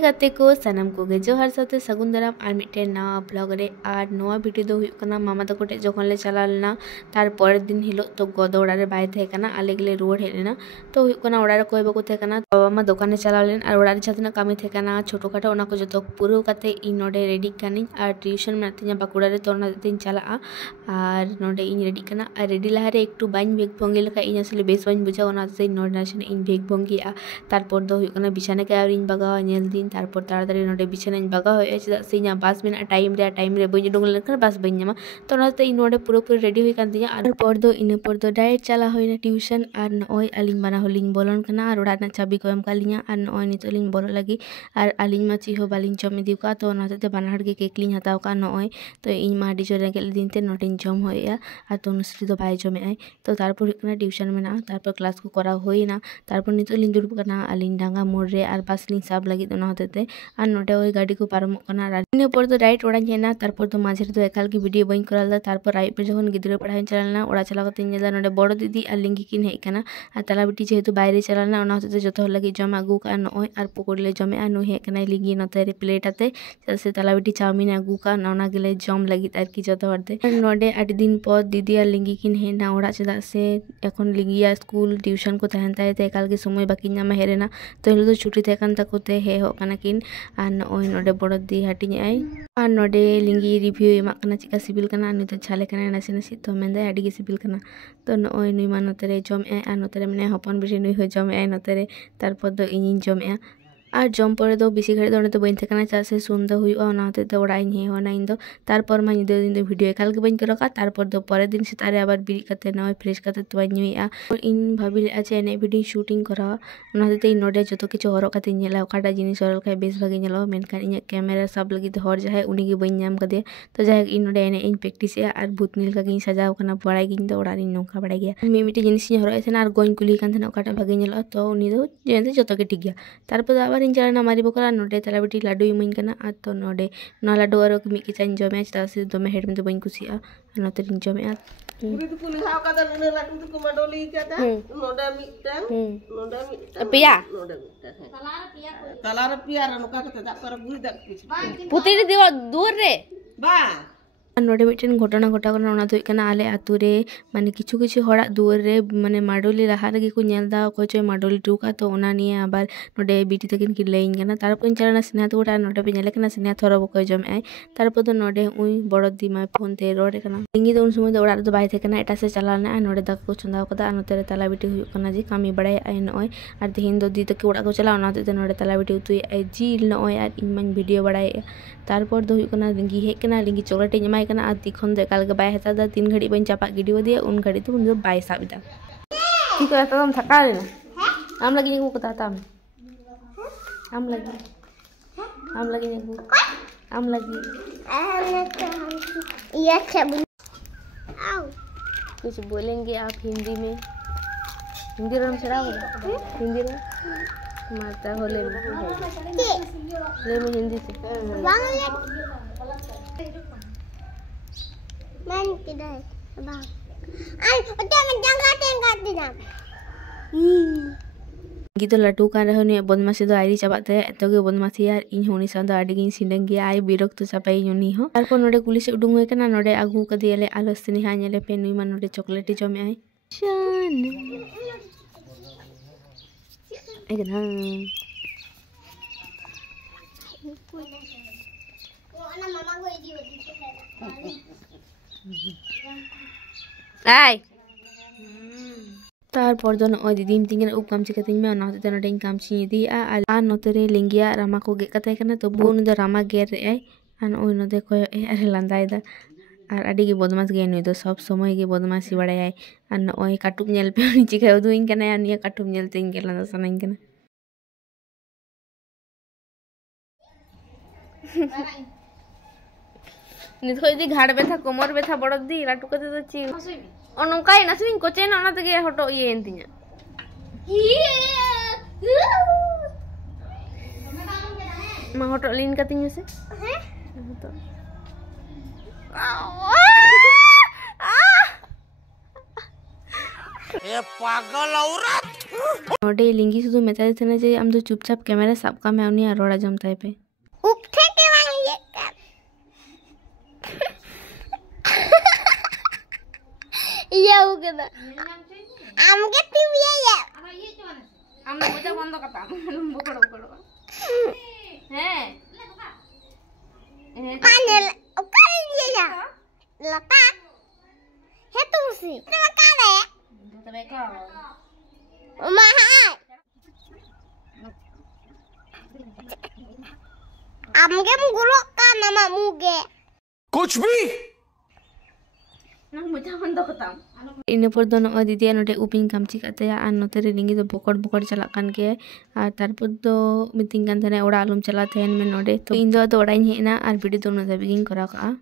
हाय गाते को सनम को जोहार साथे सगुन दाराम और मिट्टे नवा ब्लॉग रे और नवा वीडियो दो हुई कना मामा तको टे जखन ले चला लेना तार पर दिन हिलो तो गद ओड़ा रे बाय थे कना आले गेले रुवाड़ हेज लेना तो हुई कना ओड़ा रे कोई बाको थे कना बाबा मा दुकान चला लेन और ओड़ा रे जतना कामी थे कना छोटो खाटो ओना को जतो पुरो काते इन नोडे रेडी कानी और ट्यूशन में तिना बाकुड़ा रे तो ओना दिन चला और नोडे इन रेडी कना और रेडी लहारे एकटू बाइन बेग भंगी लेका इन असले बेस बाइन बुझा ओना से नोडे नाशन इन बेग भंगी तारपर दो हुई कना बिछाने के और इन बगा नेल दिन तारपर ताड़ाताड़ी नोडे बिछानाኝ बगा होय चेदा से इना बास मेना टाइम रे बई उडुंग लेनखान बास बई ᱧᱟᱢᱟ तो ओनाते इन नोडे पूरा रेडी होय कान तिया और पर दो इन पर दो डायरेक्ट चला होयना ट्यूशन और नय अलिन बाना होलिन बोलन कना और ओड़ा ना चाबी को एम कालिया और नय नितो लिन बोलो लगी और अलिन मा ची हो बालिन जम इदी का तो ओनाते बानाहड़ के केक लिन हताव का नय तो इन मा हडी जोरे गेल दिन ते नोटिन जम होया और तो नुसरी दो बाय जमे आय तो तारपर हुकना ट्यूशन मेना तारपर क्लास को करा होयना तारपर नितो लिन दुड़ुब कना अलिन डांगा मोड़ रे और बास लिन साब लगी ओना होते और नोटे ओई गाड़ी को पारमोग कना इन पर तो डायरेक्ट ओड़ा हेना तारपर तो माझे रे तो एकाल की वीडियो बइन करालदा तारपर आइ पे जखन गिद्रा पढ़ाई चलाना ओड़ा चला कते नेला नोडे बड़ दीदी और लिंगी किन हेज कना और तला बेटी जेहेतु बाहरे चलाना ओना होते जतो लगी जम आगू का नय और पकोड़ले जमे आ नु हेज कना लिंगी नते रे प्लेट आते से तला बेटी चाउमिन आगू का ओना गेले जम लगी आर की जतो हरते नोडे आडी दिन पर दीदी और लिंगी किन हेना ओड़ा चेदा से एखन लिंगिया स्कूल ट्यूशन को तहन ताय ते एकाल के समय बाकी नामा हेरेना तो हिलो तो छुट्टी थे कान तकोते हे हो कना किन और नय नोडे बड़ दी हाटिኝ आय और नोडे लिंगी रिव्यू एमा कना चिका सिबिल कना नि तो छाले कना नासे नासे तो मेंदे आडी गे सिबिल कना तो नय नुई मा नोते रे जम ए और नोते रे मने हपन बेटी नुई हो जम ए नोते रे तारपर दो इᱧ जम ए और जम पर दो बेसी घड़ी दो बइन थेकना चा से सुन दो हुई ओना होते तो ओड़ा इन हेना इन दो तारपर मा निदो दिन दो वीडियो एकाल के बइन करका तारपर दो परे दिन सेतारे आबार बिरी कते नय फ्रेश कते तो नुईआ इन भाबिल आचे एने वीडियो शूटिंग करा ओना होते इन नोडे जतो किछु हरक कते नेला ओकाटा जिनिस हरल खाय बेस भागे नेलो मेनखान इन कैमरा सब लगी तो हर जहाय उनी गे बइन नाम कदे तो जहाय इन नोडे एने इन प्रैक्टिस ए और भूत नील का गिन सजाव कना बड़ाई गिन तो ओड़ा इन नोका बड़ाई गया मी मिटे जिनिस इन हरक एथना और गोइन कुली कान थना ओकाटा भागे नेलो तो उनी दो जेते जतो के ठीक गया तारपर आबार इन चलना मारी बकरा नोडे तला बेटी लाडू इमाइन कना आ तो नोडे ना लाडू और मी के चाइन जमे चदा से दमे हेड में तो बइन कुसिया नोते दिन जमे आ पूरी तो पुलिस हाव का न लाटू तो कुमाडोली कहता नोडा मिटन पिया नोडा मिटन तलार पिया रनुका कहता दा पर बुई दा कुछ पुती रे देवा दूर रे बा नोडे मिटन घटना घटा कना ओना तो कना आले आतु रे माने किछु किछु हड़ा दुआर रे माने माडोली लहा रे को नेलदा को चोय माडोली टुका तो ओना निये आबार नोडे बिटी तकिन की लेइन कना तारपर चलना सिना तो ओटा नोडे पे नेले कना सिना थोरा बको जम आय तारपर तो नोडे उई बड़ दी मा फोन ते रोड कना लिंगी तो उन समय तो ओड़ा रे तो बाय थे कना एटा से चलाना नोडे दाका को चंदा कदा नोते रे तला बेटी हुई कना जी कामी बड़ाय आय नय और तेहिन दो दी तक ओड़ा को चला ओना ते नोडे तला बेटी उतुई आय जील नय और इन मन वीडियो बड़ाय तारपर दो हुई कना लिंगी हेज कना लिंगी चॉकलेट एमाय कना आ दिखन दो एकाल के बाय हता दा 3 घड़ी बइन चापा गिडी वदिया उन घड़ी तो उन दो बाय साबिदा ठीक है तो हम थका लेना आम लगी को बताता आम लगी ये अच्छा आओ कुछ बोलेंगे आप हिंदी में हिंदी रम चढ़ा हिंदी में माता होले में हिंदी से Man tidak, bang. Ay, itu menjangkat di dalam. गीतो लटू कान रहो ने बदमाशी दो आइरी चाबाते एतो गे बदमाशी यार इन होनी सादा आडी गिन सिंडंग गे आइ बिरक तो चापाई नुनी हो तारपर नोडे पुलिस उडुंग होय कना नोडे आगु कदियाले आलोसनी हा नेले पे नुई मा नोडे चॉकलेट जमे आइ शान एकदम Ana mama gue di आय तारपर दो नय दीदी मितिंग उप काम चिकातिंग में ओना होते नोडे काम ची दी आ नोते रे लिंगिया रामा को गे कताय कना तो बोन दो रामा गेर रे आय आन ओय नोदे कोय अरे लांदाय दा और आडी गे बदमाश गे नुई दो सब समय गे बदमाशी बड़ाय आय आ नय काटुक नेल पे नि चिका उदुइन कना निया काटुक नेल तेन गे लांदा सनाइन कना नित को दी घाड़ बेथा कोमर बेथा बड़ दी लाटू कते तो ची और नोकाई नसरिन कोचेन ओना तगे हटो ये एंतिया मा हटो लिन कतिन से तो नोडे लिंगी सुधु मेता देना जे आम तो चुपचाप कैमरा साब का मैं उन्हीं रोड़ा जमता है पे उठे के वांग ये कर ये हो गया आम के टीवी ये आम मजा बंद करता हम बकड़ो हैं पानी कर ये जा लता है तुसी तो का है तबे का mahal. Amge mugulok ka mama muge. कुछ भी इन पर दो दीदी नोटे उपिन कामची करते हैं नोते रिंगी तो बकड़ बकड़ चला कान के और तारपर दो मिटिंग कान थे ओड़ा आलम चला थे मैं नोटे तो इन दो ओड़ा हेना और वीडियो दोनों दबिगिंग करा का